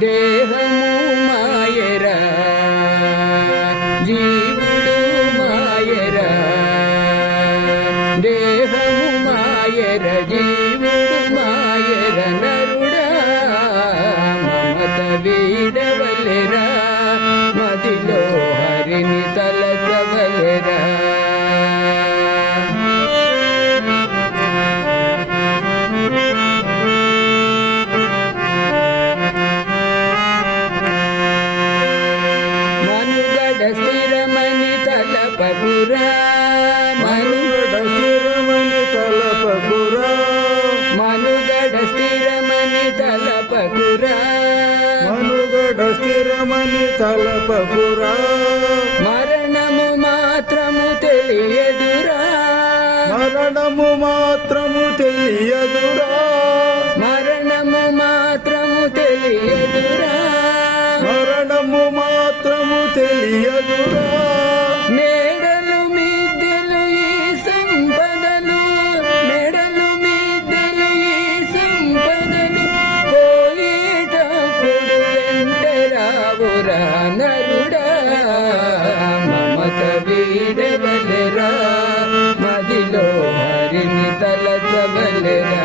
దేహము మాయరా జీవుడు మాయరా దేహము మాయర జీవుడు మాయర నరుడా మమత వీడవలెరా మదిలో హరిని తలచవలెరా స్థిరమని తలపగురా మనుగడ స్థిరమని తలపగురా మనుగడ స్థిరమని తలపగురా మనుగడ స్థిరమని తలపగురా మరణము మాత్రము తెలియదురా మరణము మాత్రము తెలియదురా మరణము మాత్రము తెలియదురా మరణము మాత్రము తెలియదురా మేడలు మిద్దెలు ఈ సంపదలు మేడలు మిద్దెలు ఈ సంపదలు పోయేటప్పుడు వెంట రావురా నరుడా మమత వీడవలెరా మదిలో హరిని తలచవలెరా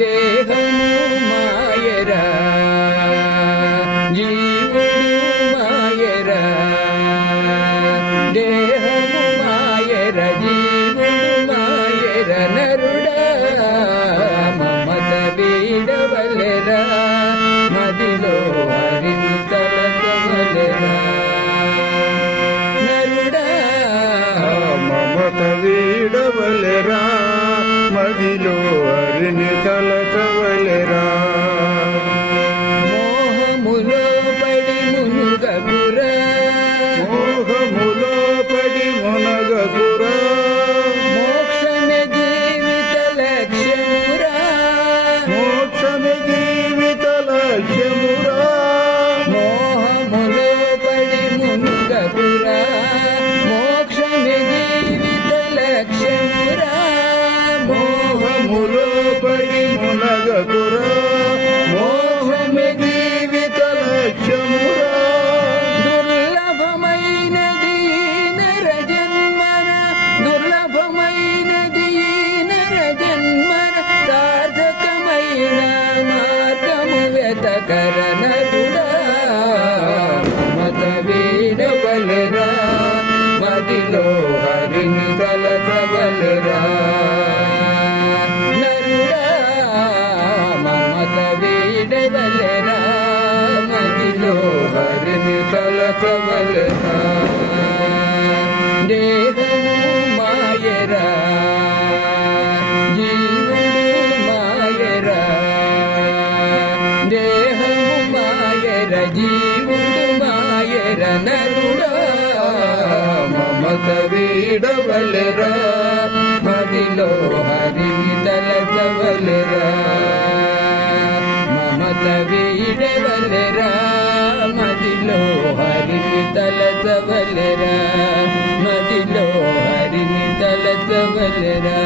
దేహము మాయరా జీవుడు మాయరా దేహము మాయర జీవుడు మాయర నరుడా మమత వీడవలెరా మదిలో హరిని తలచవలెరా నరుడా మమత వీడవలెరా మదిలో హరిని తలచవలెరా మోహములో పడి మునుగకురా మోహములో పడి మునగకురా మోక్షమే జీవిత లక్ష్యమురా మోక్షమే జీవిత లక్ష్యమురా మోహములో పడి మునుగకురా మోక్షమే జీవిత లక్ష్యమురా మోహములో పడి మునగకురా మోక్షమే జీవిత లక్ష్యమురా దుర్లభమైనది నర జన్మన దుర్లభమైనది నర జన్మన సార్థకమైన మార్గము వెతకర నరుడా మమత వీడవలెరా మదిలో హరిని తలచవలెరా నరుడా మమత వీడవలెరా మదిలో హరిని తలచవలెరా దేహము మాయరా జీవుడు మాయరా దేహము మాయర జీవుడు మాయర నరుడా మమత వీడవలెరా మదిలో హరిని తలచవలెరా మమత వీడవలెరా మదిలో హరిని తలచవలెరా మదిలో హరిని తలచవలెరా